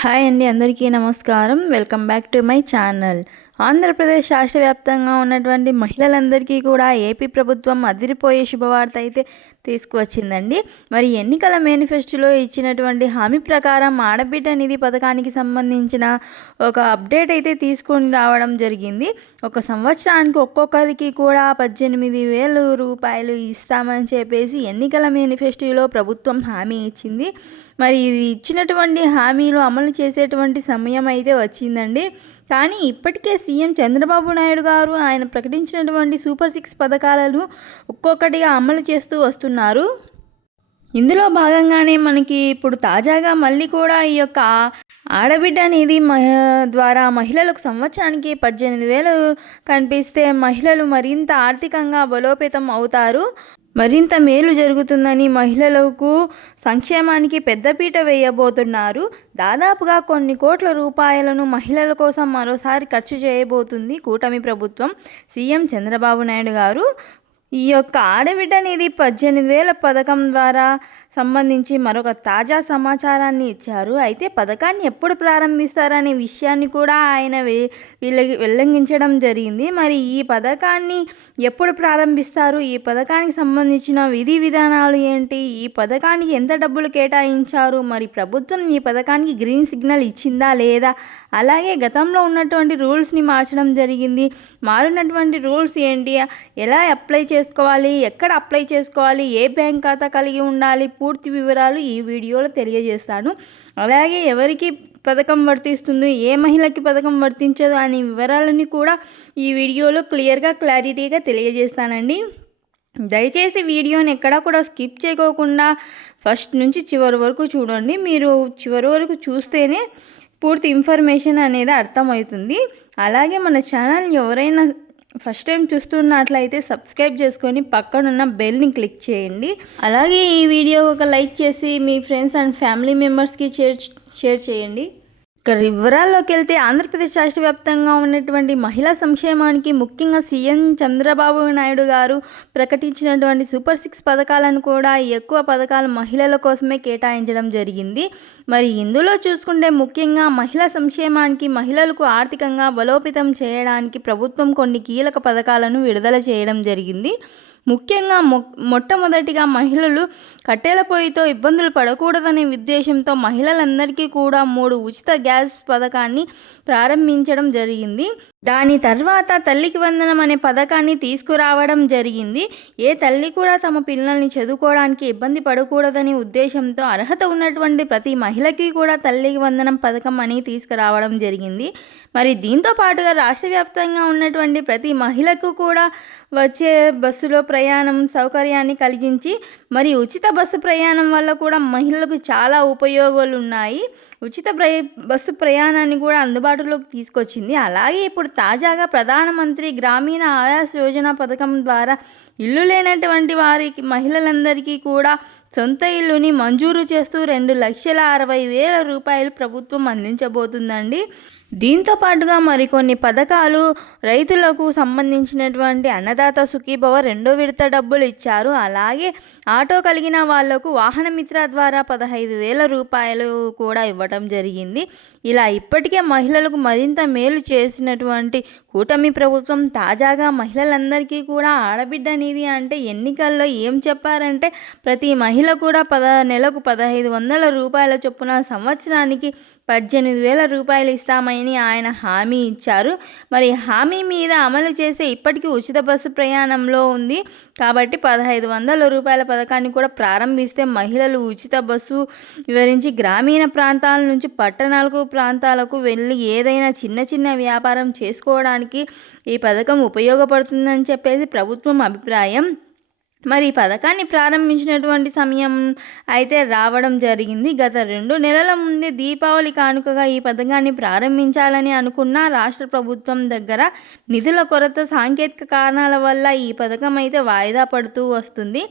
Hi అండి అందరికీ నమస్కారం. Welcome back to my channel. Andhra Pradesh రాష్ట్ర వ్యాప్తంగా ఉన్నటువంటి మహిళలందరికీ కూడా ఏపీ ప్రభుత్వం అదిరిపోయే శుభవార్త అయితే తీసుకువచ్చిందండి. మరి ఎన్నికల మేనిఫెస్టోలో ఇచ్చినటువంటి హామీ ప్రకారం ఆడబిడ్డ నిధి పథకానికి సంబంధించిన ఒక అప్డేట్ అయితే తీసుకొని రావడం జరిగింది. ఒక సంవత్సరానికి ఒక్కొక్కరికి కూడా పద్దెనిమిది వేలు రూపాయలు ఇస్తామని చెప్పేసి ఎన్నికల మేనిఫెస్టోలో ప్రభుత్వం హామీ ఇచ్చింది. మరి ఇది ఇచ్చినటువంటి హామీలు అమలు చేసేటువంటి సమయం అయితే వచ్చిందండి. కానీ ఇప్పటికే సీఎం చంద్రబాబు నాయుడు గారు ఆయన ప్రకటించినటువంటి సూపర్ సిక్స్ పథకాలను ఒక్కొక్కటిగా అమలు చేస్తూ వస్తున్నారు. ఇందులో భాగంగానే మనకి ఇప్పుడు తాజాగా మళ్ళీ కూడా ఈ యొక్క ఆడబిడ్డ అనేది మహ ద్వారా మహిళలకు సంవత్సరానికి పద్దెనిమిది వేలు కనిపిస్తే మహిళలు మరింత ఆర్థికంగా బలోపేతం అవుతారు. మరింత మేలు జరుగుతుందని మహిళలకు సంక్షేమానికి పెద్దపీట వేయబోతున్నారు. దాదాపుగా కొన్ని కోట్ల రూపాయలను మహిళల కోసం మరోసారి ఖర్చు చేయబోతుంది కూటమి ప్రభుత్వం. సీఎం చంద్రబాబు నాయుడు గారు ఈ యొక్క ఆడబిడ్డ అనేది పద్దెనిమిది వేల పథకం ద్వారా సంబంధించి మరొక తాజా సమాచారాన్ని ఇచ్చారు. అయితే పథకాన్ని ఎప్పుడు ప్రారంభిస్తారనే విషయాన్ని కూడా ఆయన వీళ్ళకి వెల్లంగించడం జరిగింది. మరి ఈ పథకాన్ని ఎప్పుడు ప్రారంభిస్తారు? ఈ పథకానికి సంబంధించిన విధి విధానాలు ఏంటి? ఈ పథకానికి ఎంత డబ్బులు కేటాయించారు? మరి ప్రభుత్వం ఈ పథకానికి గ్రీన్ సిగ్నల్ ఇచ్చిందా లేదా? అలాగే గతంలో ఉన్నటువంటి రూల్స్ని మార్చడం జరిగింది. మారినటువంటి రూల్స్ ఏంటి? ఎలా అప్లై చేసుకోవాలి? ఎక్కడ అప్లై చేసుకోవాలి? ఏ బ్యాంక్ ఖాతా కలిగి ఉండాలి? పూర్తి వివరాలు ఈ వీడియోలో తెలియజేస్తాను. అలాగే ఎవరికి పథకం వర్తిస్తుందో ఏ మహిళకి పథకం వర్తించదు అనే వివరాలని కూడా ఈ వీడియోలో క్లియర్గా క్లారిటీగా తెలియజేస్తానండి. దయచేసి వీడియోని ఎక్కడా కూడా స్కిప్ చేయకోకుండా ఫస్ట్ నుంచి చివరి వరకు చూడండి. మీరు చివరి వరకు చూస్తేనే పూర్తి ఇన్ఫర్మేషన్ అనేది అర్థమవుతుంది. అలాగే మన ఛానల్ ఎవరైనా ఫస్ట్ టైం చూస్తున్నట్లయితే సబ్స్క్రైబ్ చేసుకొని పక్కనున్న బెల్ని క్లిక్ చేయండి. అలాగే ఈ వీడియో ఒక లైక్ చేసి మీ ఫ్రెండ్స్ అండ్ ఫ్యామిలీ మెంబర్స్కి షేర్ షేర్ చేయండి. ఇక వివరాల్లోకి వెళ్తే ఆంధ్రప్రదేశ్ రాష్ట్ర వ్యాప్తంగా ఉన్నటువంటి మహిళా సంక్షేమానికి ముఖ్యంగా సీఎం చంద్రబాబు నాయుడు గారు ప్రకటించినటువంటి సూపర్ సిక్స్ పథకాలను కూడా ఎక్కువ పథకాలు మహిళల కోసమే కేటాయించడం జరిగింది. మరి ఇందులో చూసుకుంటే ముఖ్యంగా మహిళా సంక్షేమానికి మహిళలకు ఆర్థికంగా బలోపేతం చేయడానికి ప్రభుత్వం కొన్ని కీలక పథకాలను విడుదల చేయడం జరిగింది. ముఖ్యంగా మొ మొట్టమొదటిగా మహిళలు కట్టెల పొయ్యితో ఇబ్బందులు పడకూడదనే ఉద్దేశంతో మహిళలందరికీ కూడా మూడు ఉచిత గ్యాస్ పథకాన్ని ప్రారంభించడం జరిగింది. దాని తర్వాత తల్లికి వందనం అనే పథకాన్ని తీసుకురావడం జరిగింది. ఏ తల్లి కూడా తమ పిల్లల్ని చదువుకోవడానికి ఇబ్బంది పడకూడదని ఉద్దేశంతో అర్హత ఉన్నటువంటి ప్రతి మహిళకి కూడా తల్లికి వందనం పథకం అని తీసుకురావడం జరిగింది. మరి దీంతో పాటుగా రాష్ట్ర వ్యాప్తంగా ఉన్నటువంటి ప్రతి మహిళకు కూడా వచ్చే బస్సులో ప్రయాణం సౌకర్యాన్ని కలిగించి మరి ఉచిత బస్సు ప్రయాణం వల్ల కూడా మహిళలకు చాలా ఉపయోగాలు ఉన్నాయి ఉచిత ప్ర బస్సు ప్రయాణాన్ని కూడా అందుబాటులోకి తీసుకొచ్చింది. అలాగే ఇప్పుడు తాజాగా ప్రధానమంత్రి గ్రామీణ ఆవాస్ యోజన పథకం ద్వారా ఇల్లు లేనటువంటి వారికి మహిళలందరికీ కూడా సొంత ఇల్లుని మంజూరు చేస్తూ రెండు లక్షల అరవై వేల రూపాయలు ప్రభుత్వం అందించబోతుందండి. దీంతో పాటుగా మరికొన్ని పథకాలు రైతులకు సంబంధించినటువంటి అన్నదాత సుఖీభవ రెండో విడత డబ్బులు ఇచ్చారు. అలాగే ఆటో కలిగిన వాళ్ళకు వాహన మిత్ర ద్వారా పదహైదు వేల రూపాయలు కూడా ఇవ్వటం జరిగింది. ఇలా ఇప్పటికే మహిళలకు మరింత మేలు చేసినటువంటి కూటమి ప్రభుత్వం తాజాగా మహిళలందరికీ కూడా ఆడబిడ్డ నిధి అంటే ఎన్నికల్లో ఏం చెప్పారంటే ప్రతి మహిళ కూడా పద నెలకు పదహైదు వందల రూపాయల చొప్పున సంవత్సరానికి పద్దెనిమిది వేల రూపాయలు ఇస్తామని ఆయన హామీ ఇచ్చారు. మరి హామీ మీద అమలు చేసే ఇప్పటికీ ఉచిత బస్సు ప్రయాణంలో ఉంది. కాబట్టి పదహైదు వందల రూపాయల పథకాన్ని కూడా ప్రారంభిస్తే మహిళలు ఉచిత బస్సు వివరించి గ్రామీణ ప్రాంతాల నుంచి పట్టణాలకు ప్రాంతాలకు వెళ్ళి ఏదైనా చిన్న చిన్న వ్యాపారం చేసుకోవడానికి ఈ పథకం ఉపయోగపడుతుందని చెప్పేసి ప్రభుత్వం అభిప్రాయం. మరి ఈ పథకాన్ని ప్రారంభించినటువంటి సమయం అయితే రావడం జరిగింది. గత రెండు నెలల ముందే దీపావళి కానుకగా ఈ పథకాన్ని ప్రారంభించాలని అనుకున్న రాష్ట్ర ప్రభుత్వం దగ్గర నిధుల కొరత సాంకేతిక కారణాల వల్ల ఈ పథకం అయితే వాయిదా పడుతూ వస్తుంది.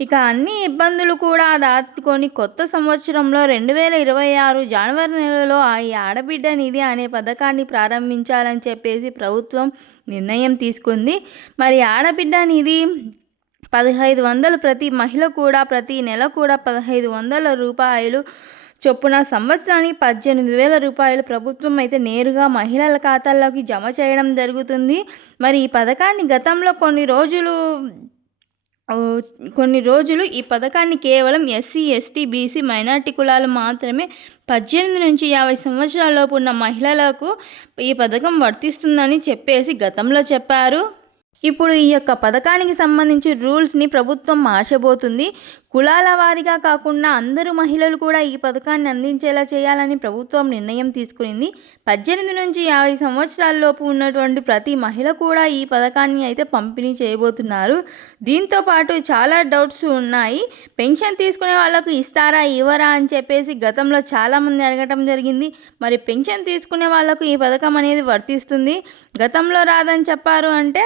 ఇక అన్ని ఇబ్బందులు కూడా దాటుకొని కొత్త సంవత్సరంలో రెండు వేల ఇరవై ఆరు జనవరి నెలలో ఈ ఆడబిడ్డ నిధి అనే పథకాన్ని ప్రారంభించాలని చెప్పేసి ప్రభుత్వం నిర్ణయం తీసుకుంది. మరి ఆడబిడ్డ నిధి పదహైదు వందలు ప్రతి మహిళ కూడా ప్రతి నెల కూడా పదహైదు వందల రూపాయలు చొప్పున సంవత్సరానికి పద్దెనిమిది వేల రూపాయలు ప్రభుత్వం అయితే నేరుగా మహిళల ఖాతాల్లోకి జమ చేయడం జరుగుతుంది. మరి ఈ పథకాన్ని గతంలో కొన్ని రోజులు కొన్ని రోజులు ఈ పథకాన్ని కేవలం ఎస్సీ ఎస్టీ బీసీ మైనార్టీ కులాలు మాత్రమే పద్దెనిమిది నుంచి యాభై సంవత్సరాలలోపు ఉన్న మహిళలకు ఈ పథకం వర్తిస్తుందని చెప్పేసి గతంలో చెప్పారు. ఇప్పుడు ఈ యొక్క పథకానికి సంబంధించి రూల్స్ని ప్రభుత్వం మార్చబోతుంది. కులాల వారీగా కాకుండా అందరూ మహిళలు కూడా ఈ పథకాన్ని అందించేలా చేయాలని ప్రభుత్వం నిర్ణయం తీసుకునింది. పద్దెనిమిది నుంచి యాభై సంవత్సరాలలోపు ఉన్నటువంటి ప్రతి మహిళ కూడా ఈ పథకాన్ని అయితే పంపిణీ చేయబోతున్నారు. దీంతో పాటు చాలా డౌట్స్ ఉన్నాయి. పెన్షన్ తీసుకునే వాళ్ళకు ఇస్తారా ఇవ్వరా అని చెప్పేసి గతంలో చాలామంది అడగటం జరిగింది. మరి పెన్షన్ తీసుకునే వాళ్ళకు ఈ పథకం అనేది వర్తిస్తుంది. గతంలో రాదని చెప్పారు అంటే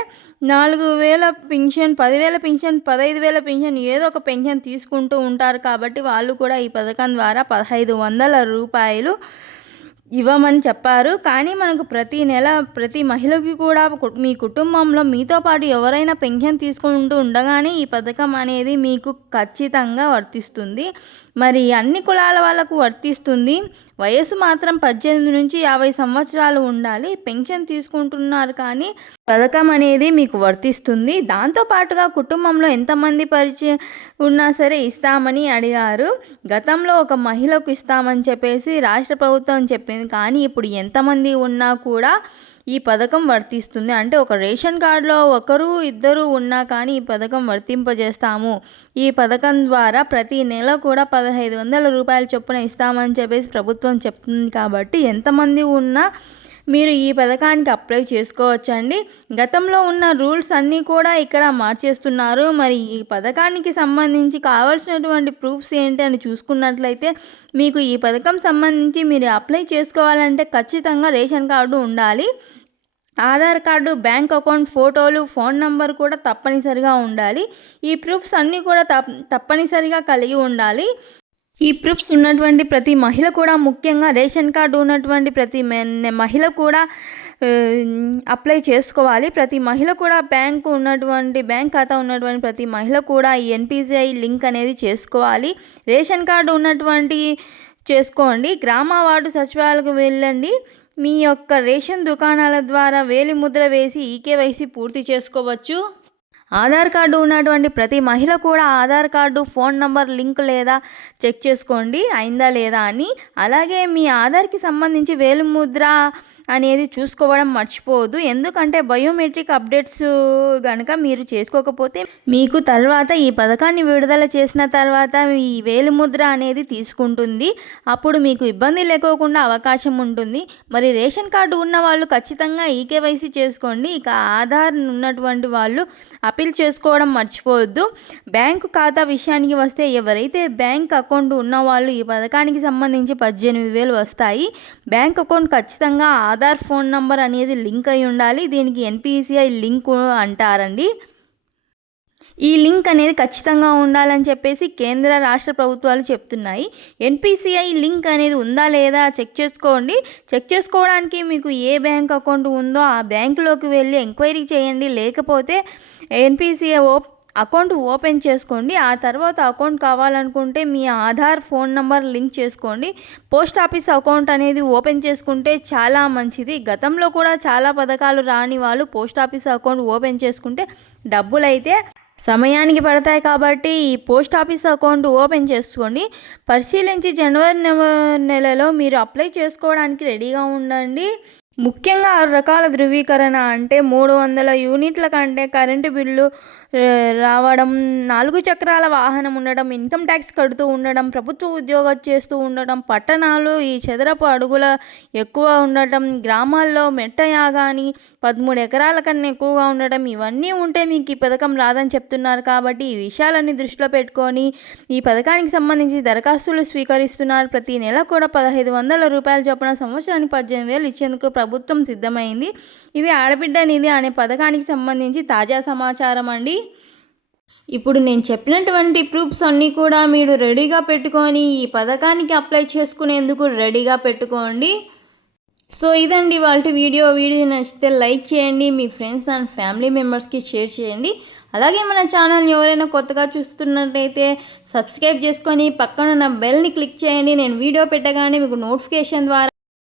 నాలుగు వేల పెన్షన్ పదివేల పెన్షన్ పదహైదు వేల పెన్షన్ ఏదో ఒక పెన్షన్ తీసుకుంటూ ఉంటారు కాబట్టి వాళ్ళు కూడా ఈ పథకం ద్వారా పదహైదు వందల రూపాయలు ఇవ్వమని చెప్పారు. కానీ మనకు ప్రతి నెల ప్రతి మహిళకి కూడా మీ కుటుంబంలో మీతో పాటు ఎవరైనా పెన్షన్ తీసుకుంటూ ఉండగానే ఈ పథకం అనేది మీకు ఖచ్చితంగా వర్తిస్తుంది. మరి అన్ని కులాల వాళ్ళకు వర్తిస్తుంది. వయసు మాత్రం పద్దెనిమిది నుంచి యాభై సంవత్సరాలు ఉండాలి. పెన్షన్ తీసుకుంటున్నారు కానీ పథకం అనేది మీకు వర్తిస్తుంది. దాంతోపాటుగా కుటుంబంలో ఎంతమంది పరిచయం ఉన్నా సరే ఇస్తామని అడిగారు. గతంలో ఒక మహిళకు ఇస్తామని చెప్పేసి రాష్ట్ర ప్రభుత్వం చెప్పింది. కానీ ఇప్పుడు ఎంతమంది ఉన్నా కూడా ఈ పథకం వర్తిస్తుంది. అంటే ఒక రేషన్ కార్డులో ఒకరు ఇద్దరు ఉన్నా కానీ ఈ పథకం వర్తింపజేస్తాము. ఈ పథకం ద్వారా ప్రతి నెల కూడా పదహైదు వందల రూపాయల చొప్పున ఇస్తామని చెప్పేసి ప్రభుత్వం చెప్తుంది. కాబట్టి ఎంతమంది ఉన్నా మీరు ఈ పథకానికి అప్లై చేసుకోవచ్చండి. గతంలో ఉన్న రూల్స్ అన్నీ కూడా ఇక్కడ మార్చేస్తున్నారు. మరి ఈ పథకానికి సంబంధించి కావాల్సినటువంటి ప్రూఫ్స్ ఏంటి అని చూసుకున్నట్లయితే మీకు ఈ పథకం సంబంధించి మీరు అప్లై చేసుకోవాలంటే ఖచ్చితంగా రేషన్ కార్డు ఉండాలి. ఆధార్ కార్డు బ్యాంక్ అకౌంట్ ఫోటోలు ఫోన్ నంబర్ కూడా తప్పనిసరిగా ఉండాలి. ఈ ప్రూఫ్స్ అన్నీ కూడా తప్ తప్పనిసరిగా కలిగి ఉండాలి. ఈ ప్రూఫ్స్ ఉన్నటువంటి ప్రతి మహిళ కూడా ముఖ్యంగా రేషన్ కార్డు ఉన్నటువంటి ప్రతి మహిళ కూడా అప్లై చేసుకోవాలి. ప్రతి మహిళ కూడా బ్యాంకు ఉన్నటువంటి బ్యాంక్ ఖాతా ఉన్నటువంటి ప్రతి మహిళ కూడా ఈ ఎన్పిసిఐ లింక్ అనేది చేసుకోవాలి. రేషన్ కార్డు ఉన్నటువంటి చేసుకోండి. గ్రామ వార్డు సచివాలయకు వెళ్ళండి. మీ యొక్క రేషన్ దుకాణాల ద్వారా వేలి ముద్ర వేసి ఈకేవైసీ పూర్తి చేసుకోవచ్చు. ఆధార్ కార్డు ఉన్నటువంటి ప్రతి మహిళ కూడా Aadhaar card phone number link లేదా చెక్ చేసుకోండి. అయిందా లేదా అని. అలాగే మీ ఆధార్కి సంబంధించి వేలిముద్ర అనేది చూసుకోవడం మర్చిపోవద్దు. ఎందుకంటే బయోమెట్రిక్ అప్డేట్స్ కనుక మీరు చేసుకోకపోతే మీకు తర్వాత ఈ పథకాన్ని విడుదల చేసిన తర్వాత ఈ వేలిముద్ర అనేది తీసుకుంటుంది. అప్పుడు మీకు ఇబ్బంది లేకోకుండా అవకాశం ఉంటుంది. మరి రేషన్ కార్డు ఉన్న వాళ్ళు ఖచ్చితంగా ఈకేవైసీ చేసుకోండి. ఇక ఆధార్ ఉన్నటువంటి వాళ్ళు అప్పీల్ చేసుకోవడం మర్చిపోవద్దు. బ్యాంకు ఖాతా విషయానికి వస్తే ఎవరైతే బ్యాంక్ అకౌంట్ ఉన్న వాళ్ళు ఈ పథకానికి సంబంధించి పద్దెనిమిది వేలు వస్తాయి. బ్యాంక్ అకౌంట్ ఖచ్చితంగా ఆధార్ ఫోన్ నంబర్ అనేది లింక్ అయి ఉండాలి. దీనికి ఎన్పిసిఐ లింక్ అంటారండి. ఈ లింక్ అనేది ఖచ్చితంగా ఉండాలని చెప్పేసి కేంద్ర రాష్ట్ర ప్రభుత్వాలు చెప్తున్నాయి. ఎన్పిసిఐ లింక్ అనేది ఉందా లేదా చెక్ చేసుకోండి. చెక్ చేసుకోవడానికి మీకు ఏ బ్యాంక్ అకౌంట్ ఉందో ఆ బ్యాంకులోకి వెళ్ళి ఎంక్వైరీ చేయండి. లేకపోతే ఎన్పిసిఐ ఓ అకౌంట్ ఓపెన్ చేసుకోండి. ఆ తర్వాత అకౌంట్ కావాలనుకుంటే మీ ఆధార్ ఫోన్ నంబర్ లింక్ చేసుకోండి. పోస్ట్ ఆఫీస్ అకౌంట్ అనేది ఓపెన్ చేసుకుంటే చాలా మంచిది. గతంలో కూడా చాలా పథకాలు రాని వాళ్ళు పోస్ట్ ఆఫీస్ అకౌంట్ ఓపెన్ చేసుకుంటే డబ్బులైతే సమయానికి పడతాయి కాబట్టి ఈ పోస్ట్ ఆఫీస్ అకౌంట్ ఓపెన్ చేసుకోండి. పరిశీలించి జనవరి నెవ- నెలలో మీరు అప్లై చేసుకోవడానికి రెడీగా ఉండండి. ముఖ్యంగా ఆరు రకాల ధృవీకరణ అంటే మూడు వందల యూనిట్ల కంటే కరెంటు బిల్లు రావడం నాలుగు చక్రాల వాహనం ఉండడం ఇన్కమ్ ట్యాక్స్ కడుతూ ఉండడం ప్రభుత్వ ఉద్యోగం చేస్తూ ఉండడం పట్టణాలు ఈ చదరపు అడుగుల ఎక్కువ ఉండటం గ్రామాల్లో మెట్ట యాగాని పదమూడు ఎకరాల కన్నా ఎక్కువగా ఉండటం ఇవన్నీ ఉంటే మీకు ఈ పథకం రాదని చెప్తున్నారు కాబట్టి ఈ విషయాలన్నీ దృష్టిలో పెట్టుకొని ఈ పథకానికి సంబంధించి దరఖాస్తులు స్వీకరిస్తున్నారు. ప్రతి నెల కూడా పదహైదు వందల రూపాయల చొప్పున సంవత్సరానికి పద్దెనిమిది వేలు ఇచ్చేందుకు ప్రభుత్వం సిద్ధమైంది. ఇది ఆడబిడ్డ నిధి అనే పథకానికి సంబంధించి తాజా సమాచారం అండి. ఇప్పుడు నేను చెప్పినటువంటి ప్రూఫ్స్ అన్నీ కూడా మీరు రెడీగా పెట్టుకొని ఈ పథకానికి అప్లై చేసుకునేందుకు రెడీగా పెట్టుకోండి. సో ఇదండి వాళ్ళ వీడియో. వీడియో నచ్చితే లైక్ చేయండి మీ ఫ్రెండ్స్ అండ్ ఫ్యామిలీ మెంబర్స్కి షేర్ చేయండి. అలాగే మన ఛానల్ని ఎవరైనా కొత్తగా చూస్తున్నట్టయితే సబ్స్క్రైబ్ చేసుకొని పక్కన ఉన్న బెల్ని క్లిక్ చేయండి. నేను వీడియో పెట్టగానే మీకు నోటిఫికేషన్ ద్వారా